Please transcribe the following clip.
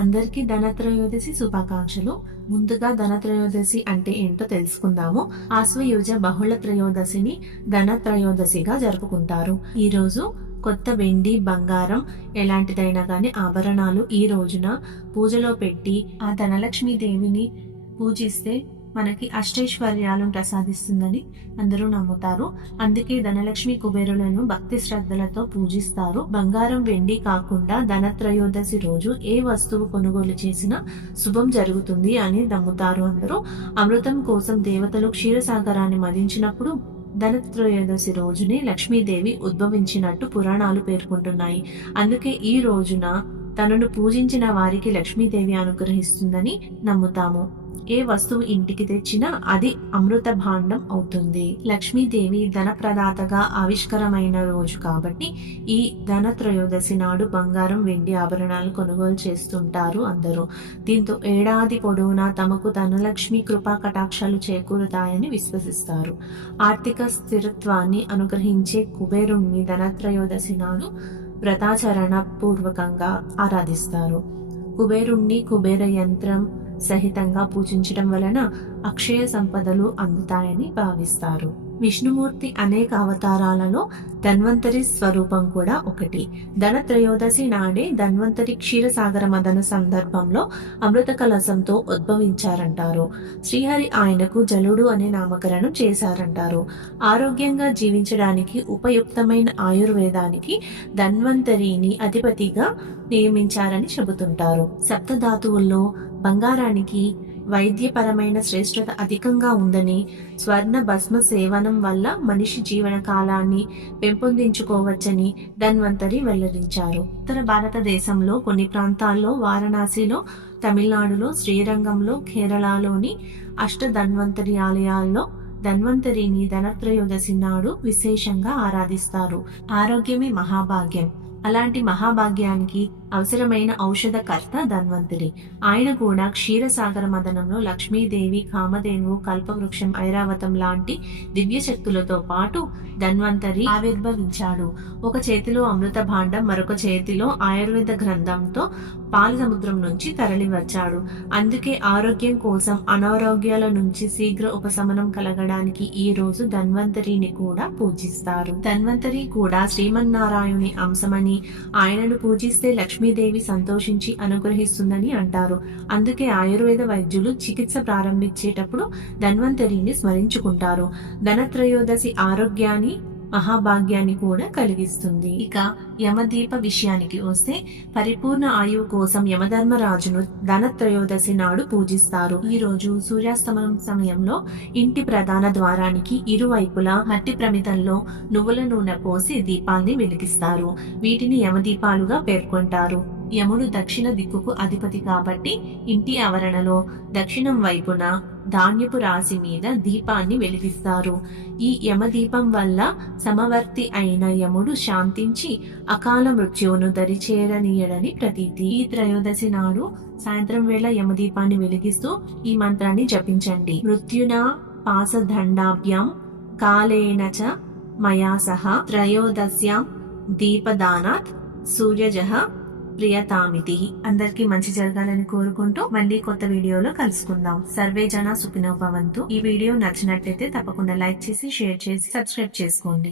అందరికీ ధనత్రయోదశి శుభాకాంక్షలు. ముందుగా ధనత్రయోదశి అంటే ఏంటో తెలుసుకుందాము. ఆశ్వయుజ బహుళ త్రయోదశిని ధనత్రయోదశిగా జరుపుకుంటారు. ఈ రోజు కొత్త వెండి, బంగారం ఎలాంటిదైనా కానీ ఆభరణాలు ఈ రోజున పూజలో పెట్టి ఆ ధనలక్ష్మీ దేవిని పూజిస్తే మనకి అష్టైశ్వర్యాలను ప్రసాదిస్తుందని అందరూ నమ్ముతారు. అందుకే ధనలక్ష్మి కుబేరులను భక్తి శ్రద్ధలతో పూజిస్తారు. బంగారం, వెండి కాకుండా ధనత్రయోదశి రోజు ఏ వస్తువు కొనుగోలు చేసినా శుభం జరుగుతుంది అని నమ్ముతారు అందరూ. అమృతం కోసం దేవతలు క్షీరసాగరాన్ని మదించినప్పుడు ధనత్రయోదశి రోజునే లక్ష్మీదేవి ఉద్భవించినట్టు పురాణాలు పేర్కొంటున్నాయి. అందుకే ఈ రోజున తనను పూజించిన వారికి లక్ష్మీదేవి అనుగ్రహిస్తుందని నమ్ముతాము. ఏ వస్తువు ఇంటికి తెచ్చినా అది అమృత భాండం అవుతుంది. లక్ష్మీదేవి ధన ప్రదాతగా ఆవిష్కరమైన రోజు కాబట్టి ఈ ధనత్రయోదశి నాడు బంగారం, వెండి ఆభరణాలు కొనుగోలు చేస్తుంటారు అందరూ. దీంతో ఏడాది పొడవునా తమకు ధనలక్ష్మి కృపా కటాక్షాలు చేకూరుతాయని విశ్వసిస్తారు. ఆర్థిక స్థిరత్వాన్ని అనుగ్రహించే కుబేరుణ్ణి ధనత్రయోదశి నాడు వ్రతాచరణ పూర్వకంగా ఆరాధిస్తారు. కుబేరుణ్ణి కుబేర యంత్రం సహితంగా పూజించడం వలన అక్షయ సంపదలు అందుతాయని భావిస్తారు. విష్ణుమూర్తి అనేక అవతారాలలో ధన్వంతరి స్వరూపం కూడా ఒకటి. ధనత్రయోదశి నాడే ధన్వంతరి క్షీరసాగర మదన సందర్భంలో అమృత కలశంతో ఉద్భవించారంటారు. శ్రీహరి ఆయనకు జలుడు అనే నామకరణం చేశారంటారు. ఆరోగ్యంగా జీవించడానికి ఉపయుక్తమైన ఆయుర్వేదానికి ధన్వంతరిని అధిపతిగా నియమించారని చెబుతుంటారు. సప్తధాతువుల్లో బంగారానికి వైద్యపరమైన శ్రేష్టత అధికంగా ఉందని, స్వర్ణ భస్మ సేవనం వల్ల మనిషి జీవన కాలాన్ని పెంపొందించుకోవచ్చని ధన్వంతరి వెల్లడించారు. ఉత్తర భారతదేశంలో కొన్ని ప్రాంతాల్లో, వారణాసిలో, తమిళనాడులో, శ్రీరంగంలో, కేరళలోని అష్ట ధన్వంతరి ఆలయాల్లో ధన్వంతరిని ధనత్రయోదశి నాడు విశేషంగా ఆరాధిస్తారు. ఆరోగ్యమే మహాభాగ్యం. అలాంటి మహాభాగ్యానికి అవసరమైన ఔషధకర్త ధన్వంతరి. ఆయన కూడా క్షీరసాగర మదనంలో లక్ష్మీదేవి, కామధేనువు, కల్పవృక్షం, ఐరావతం లాంటి దివ్య శక్తులతో పాటు ధన్వంతరి ఆవిర్భవించాడు. ఒక చేతిలో అమృత భాండం, మరొక చేతిలో ఆయుర్వేద గ్రంథంతో పాల సముద్రం నుంచి తరలి వచ్చాడు. అందుకే ఆరోగ్యం కోసం, అనారోగ్యాల నుంచి శీఘ్ర ఉపశమనం కలగడానికి ఈ రోజు ధన్వంతరిని కూడా పూజిస్తారు. ధన్వంతరి కూడా శ్రీమన్నారాయణుని అంశమని, ఆయనను పూజిస్తే లక్ష్మీదేవి సంతోషించి అనుగ్రహిస్తుందని అంటారు. అందుకే ఆయుర్వేద వైద్యులు చికిత్స ప్రారంభించేటప్పుడు ధన్వంతరిని స్మరించుకుంటారు. ధనత్రయోదశి ఆరోగ్యాన్ని, మహాభాగ్యాన్ని కూడా కలిగిస్తుంది. ఇక యమదీప విషయానికి వస్తే, పరిపూర్ణ ఆయువు కోసం యమధర్మరాజును ధనత్రయోదశి నాడు పూజిస్తారు. ఈ రోజు సూర్యాస్తమనం సమయంలో ఇంటి ప్రధాన ద్వారానికి ఇరువైపులా మట్టి ప్రమిదంలో నువ్వుల నూనె పోసి దీపాల్ని వెలిగిస్తారు. వీటిని యమదీపాలుగా పేర్కొంటారు. యముడు దక్షిణ దిక్కుకు అధిపతి కాబట్టి ఇంటి ఆవరణలో దక్షిణం వైపున ధాన్యపు రాశి మీద దీపాన్ని వెలిగిస్తారు. ఈ యమదీపం వల్ల సమవర్తి అయిన యముడు శాంతించి అకాల మృత్యువును దరిచేరనీయడని ప్రతీతి. ఈ త్రయోదశి నాడు సాయంత్రం వేళ యమదీపాన్ని వెలిగిస్తూ ఈ మంత్రాన్ని జపించండి. మృత్యునా పాసదండాభ్యాం కాలేన చ మయా సహ త్రయోదశ్యాం దీపదానాత్ సూర్యజః ప్రియతామితి. అందరికీ మంచి జరగాలని కోరుకుంటూ మళ్ళీ కొత్త వీడియోలో కలుసుకుందాం. సర్వే జన సుఖినో భవంతు. ఈ వీడియో నచ్చినట్లయితే తప్పకుండా లైక్ చేసి, షేర్ చేసి, సబ్స్క్రైబ్ చేసుకోండి.